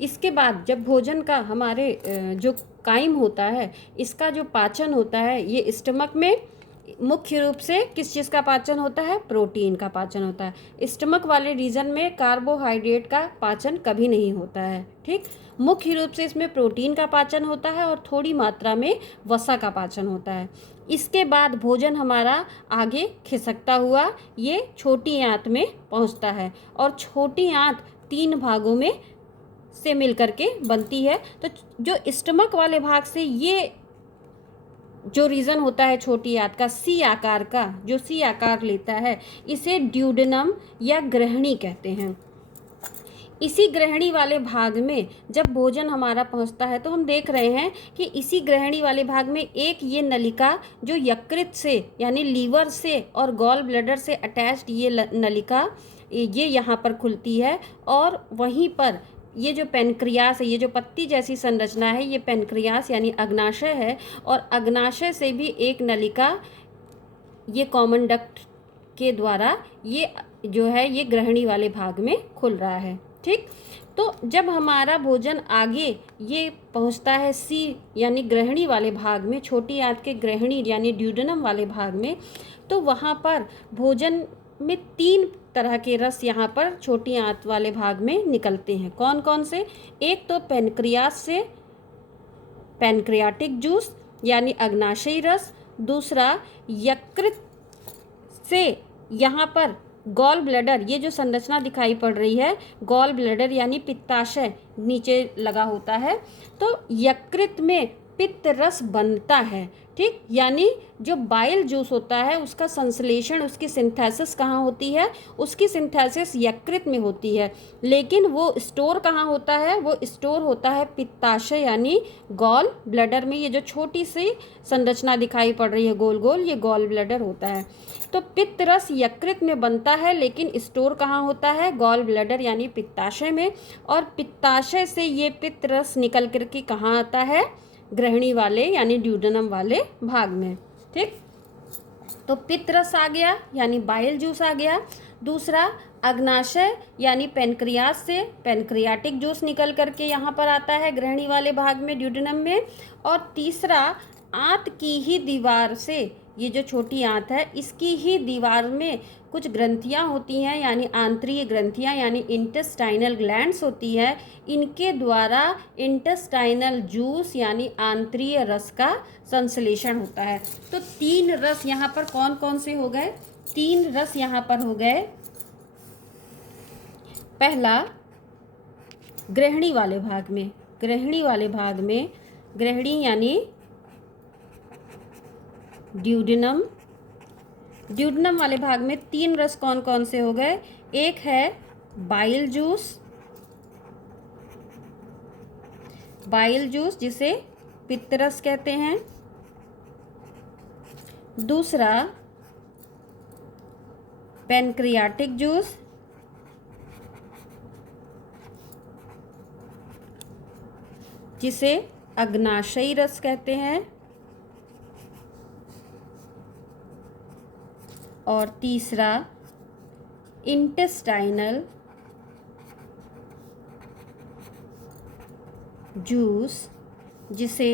इसके बाद जब भोजन का हमारे जो काइम होता है, इसका जो पाचन होता है, ये स्टमक में मुख्य रूप से किस चीज़ का पाचन होता है? प्रोटीन का पाचन होता है। स्टमक वाले रीजन में कार्बोहाइड्रेट का पाचन कभी नहीं होता है। ठीक, मुख्य रूप से इसमें प्रोटीन का पाचन होता है और थोड़ी मात्रा में वसा का पाचन होता है। इसके बाद भोजन हमारा आगे खिसकता हुआ ये छोटी आंत में पहुंचता है और छोटी आंत 3 भागों में से मिलकर के बनती है। तो जो स्टमक वाले भाग से ये जो रीजन होता है छोटी आंत का, सी आकार का, जो सी आकार लेता है, इसे ड्यूडेनम या ग्रहणी कहते हैं। इसी ग्रहणी वाले भाग में जब भोजन हमारा पहुंचता है तो हम देख रहे हैं कि इसी ग्रहणी वाले भाग में एक ये नलिका जो यकृत से यानी लीवर से और गॉल ब्लैडर से अटैच्ड ये नलिका ये यहाँ पर खुलती है और वहीं पर ये जो पेनक्रियास है, ये जो पत्ती जैसी संरचना है, ये पेनक्रियास यानी अग्नाशय है और अग्नाशय से भी एक नलिका ये कॉमन डक्ट के द्वारा ये जो है ये ग्रहणी वाले भाग में खुल रहा है। ठीक, तो जब हमारा भोजन आगे ये पहुंचता है सी यानी ग्रहणी वाले भाग में, छोटी आंत के ग्रहणी यानी ड्यूडेनम वाले भाग में, तो वहाँ पर भोजन में 3 तरह के रस यहाँ पर छोटी आंत वाले भाग में निकलते हैं। कौन कौन से? एक तो पेनक्रियास से पेनक्रियाटिक जूस यानी अग्नाशयी रस, दूसरा यकृत से यहाँ पर गॉल ब्लैडर, ये जो संरचना दिखाई पड़ रही है गॉल ब्लैडर यानी पित्ताशय नीचे लगा होता है, तो यकृत में पित्त रस बनता है। ठीक, यानी जो बाइल जूस होता है उसका संश्लेषण, उसकी सिंथेसिस कहाँ होती है? उसकी सिंथेसिस यकृत में होती है, लेकिन वो स्टोर कहाँ होता है? वो स्टोर होता है पित्ताशय यानी गॉल ब्लैडर में। ये जो छोटी सी संरचना दिखाई पड़ रही है गोल गोल, ये गॉल ब्लैडर होता है। तो पित्त रस यकृत में बनता है लेकिन स्टोर कहाँ होता है? गॉल ब्लैडर यानी पित्ताशय में। और पित्ताशय से ये पित्त रस निकल करके कहाँ आता है? ग्रहणी वाले यानी ड्यूडेनम वाले भाग में। ठीक, तो पित्त रस आ गया यानी बाइल जूस आ गया। दूसरा अग्नाशय यानी पेनक्रियास से पेनक्रियाटिक जूस निकल करके यहाँ पर आता है ग्रहणी वाले भाग में ड्यूडेनम में। और तीसरा आंत की ही दीवार से, ये जो छोटी आंत है इसकी ही दीवार में कुछ ग्रंथियाँ होती हैं यानी आंतरीय ग्रंथियाँ यानी इंटेस्टाइनल ग्लैंड्स होती है, इनके द्वारा इंटेस्टाइनल जूस यानी आंतरीय रस का संश्लेषण होता है। तो 3 रस यहाँ पर कौन कौन से हो गए? 3 रस यहाँ पर हो गए। पहला ग्रहणी वाले भाग में, ग्रहणी वाले भाग में, ग्रहणी यानी ड्यूडेनम, ड्यूडेनम वाले भाग में 3 रस कौन कौन से हो गए? एक है बाइल जूस, बाइल जूस जिसे पित्तरस कहते हैं। दूसरा पेनक्रियाटिक जूस, जिसे अग्नाशयी रस कहते हैं। और तीसरा इंटेस्टाइनल जूस, जिसे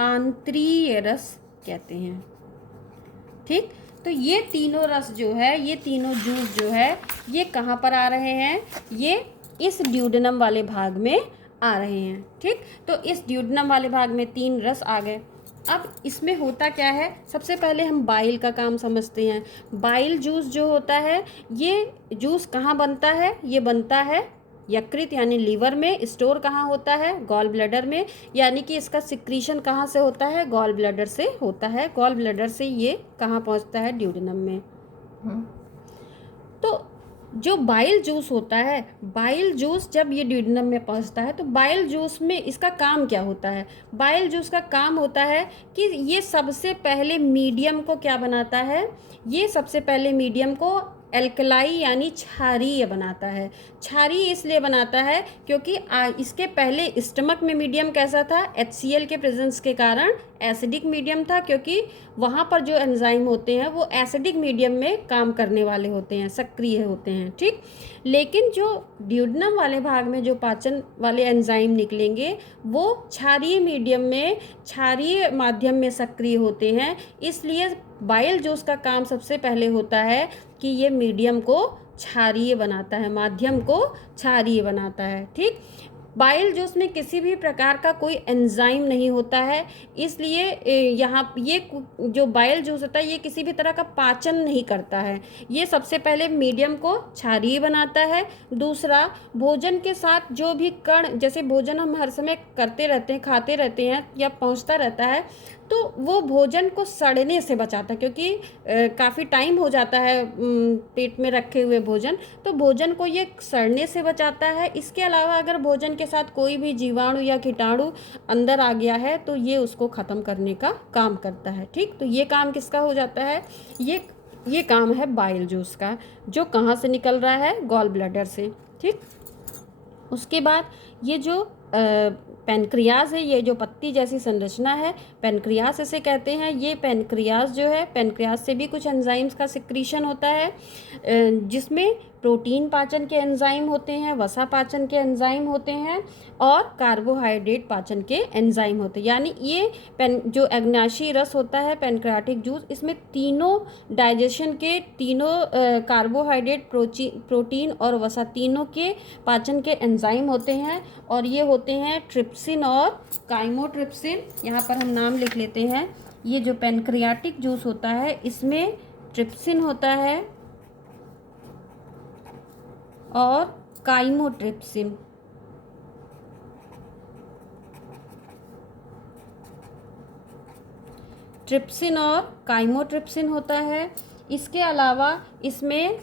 आंतरीय रस कहते हैं। ठीक, तो ये तीनों रस जो है, ये तीनों जूस जो है, ये कहाँ पर आ रहे हैं? ये इस ड्यूडेनम वाले भाग में आ रहे हैं। ठीक, तो इस ड्यूडेनम वाले भाग में 3 रस आ गए। अब इसमें होता क्या है? सबसे पहले हम बाइल का काम समझते हैं। बाइल जूस जो होता है, ये जूस कहाँ बनता है? ये बनता है यकृत यानी लीवर में। स्टोर कहाँ होता है? गॉल ब्लैडर में। यानी कि इसका सिक्रीशन कहाँ से होता है? गॉल ब्लैडर से होता है। गॉल ब्लैडर से ये कहाँ पहुँचता है? ड्यूडेनम में। तो जो बाइल जूस होता है, बाइल जूस जब ये ड्यूडेनम में पहुंचता है तो बाइल जूस में इसका काम क्या होता है? बाइल जूस का काम होता है कि ये सबसे पहले मीडियम को क्या बनाता है? ये सबसे पहले मीडियम को एल्कलाई यानी क्षारीय बनाता है। क्षारीय इसलिए बनाता है क्योंकि इसके पहले स्टमक में मीडियम कैसा था, HCl के प्रेजेंस के कारण एसिडिक मीडियम था, क्योंकि वहाँ पर जो एंजाइम होते हैं वो एसिडिक मीडियम में काम करने वाले होते हैं, सक्रिय होते हैं, ठीक। लेकिन जो ड्यूडेनम वाले भाग में जो पाचन वाले एंजाइम निकलेंगे वो क्षारीय मीडियम में, क्षारीय माध्यम में सक्रिय होते हैं। इसलिए बाइल जूस का काम सबसे पहले होता है कि ये मीडियम को क्षारीय बनाता है, माध्यम को क्षारीय बनाता है, ठीक। बाइल जूस में किसी भी प्रकार का कोई एंजाइम नहीं होता है, इसलिए यहाँ ये जो बाइल जूस होता है ये किसी भी तरह का पाचन नहीं करता है। ये सबसे पहले मीडियम को क्षारीय बनाता है। दूसरा, भोजन के साथ जो भी कण, जैसे भोजन हम हर समय करते रहते हैं, खाते रहते हैं या पहुँचता रहता है, तो वो भोजन को सड़ने से बचाता है, क्योंकि काफ़ी टाइम हो जाता है पेट में रखे हुए भोजन, तो भोजन को ये सड़ने से बचाता है। इसके अलावा अगर भोजन के साथ कोई भी जीवाणु या कीटाणु अंदर आ गया है तो ये उसको ख़त्म करने का काम करता है, ठीक। तो ये काम किसका हो जाता है, ये काम है बाइल जूस का, जो कहाँ से निकल रहा है, गॉल ब्लैडर से, ठीक। उसके बाद ये जो पेनक्रियाज है, ये जो पत्ती जैसी संरचना है, पेनक्रियाज इसे कहते हैं। ये पेनक्रियाज जो है, पेनक्रियाज से भी कुछ एंजाइम्स का सिक्रीशन होता है, जिसमें प्रोटीन पाचन के एंजाइम होते हैं, वसा पाचन के एंजाइम होते हैं और कार्बोहाइड्रेट पाचन के एंजाइम होते हैं। यानी ये जो अग्नाशी रस होता है, पेनक्रियाटिक जूस, इसमें तीनों डाइजेशन के, तीनों कार्बोहाइड्रेट, प्रोटीन और वसा, तीनों के पाचन के एंजाइम होते हैं। और ये होते हैं ट्रिप्सिन और काइमोट्रिप्सिन। यहाँ पर हम नाम लिख लेते हैं। ये जो पेनक्रियाटिक जूस होता है इसमें ट्रिप्सिन होता है और काइमोट्रिप्सिन। ट्रिप्सिन और काइमोट्रिप्सिन होता है। इसके अलावा इसमें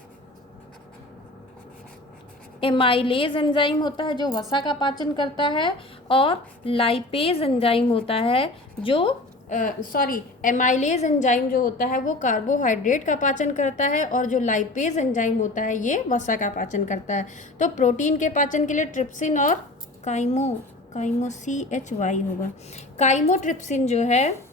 एमाइलेज एंजाइम होता है जो वसा का पाचन करता है, और लाइपेज एंजाइम होता है जो एमाइलेज एंजाइम जो होता है वो कार्बोहाइड्रेट का पाचन करता है, और जो लाइपेज एंजाइम होता है ये वसा का पाचन करता है। तो प्रोटीन के पाचन के लिए ट्रिप्सिन और काइमो CHY होगा। काइमोट्रिप्सिन जो है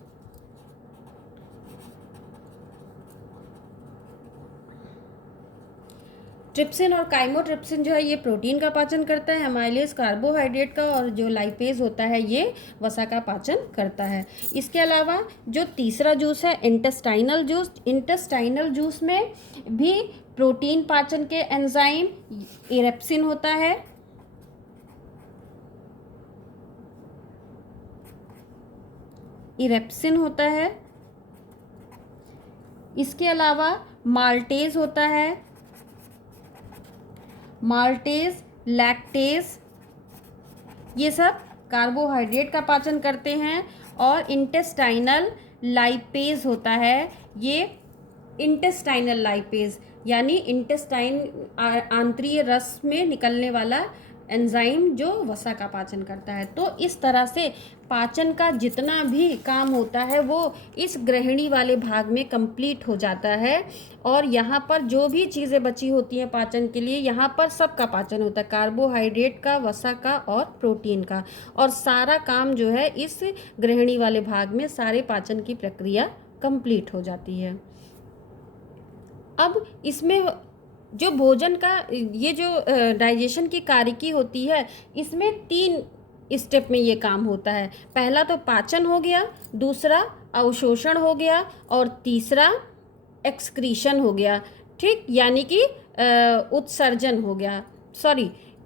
ट्रिप्सिन और काइमोट्रिप्सिन जो है ये प्रोटीन का पाचन करता है, एमाइलेज कार्बोहाइड्रेट का, और जो लाइपेज होता है ये वसा का पाचन करता है। इसके अलावा जो तीसरा जूस है इंटेस्टाइनल जूस, इंटेस्टाइनल जूस में भी प्रोटीन पाचन के एंजाइम इरेप्सिन होता है, इरेप्सिन होता है। इसके अलावा माल्टेज होता है, माल्टेज, लैक्टेज, ये सब कार्बोहाइड्रेट का पाचन करते हैं। और इंटेस्टाइनल लाइपेज होता है, ये इंटेस्टाइनल लाइपेज यानी इंटेस्टाइन, आंत्रीय रस में निकलने वाला एंजाइम जो वसा का पाचन करता है। तो इस तरह से पाचन का जितना भी काम होता है वो इस ग्रहिणी वाले भाग में कंप्लीट हो जाता है, और यहाँ पर जो भी चीज़ें बची होती हैं पाचन के लिए, यहाँ पर सबका पाचन होता है, कार्बोहाइड्रेट का, वसा का और प्रोटीन का, और सारा काम जो है इस ग्रहिणी वाले भाग में सारे पाचन की प्रक्रिया कंप्लीट हो जाती है। अब इसमें जो भोजन का, ये जो डाइजेशन की कारिकी होती है, इसमें 3 स्टेप में ये काम होता है। पहला तो पाचन हो गया, दूसरा अवशोषण हो गया, और तीसरा एक्सक्रीशन हो गया, ठीक, यानी कि उत्सर्जन हो गया।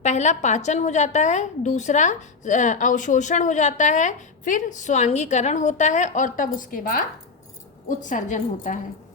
पहला पाचन हो जाता है, दूसरा अवशोषण हो जाता है, फिर स्वांगीकरण होता है, और तब उसके बाद उत्सर्जन होता है।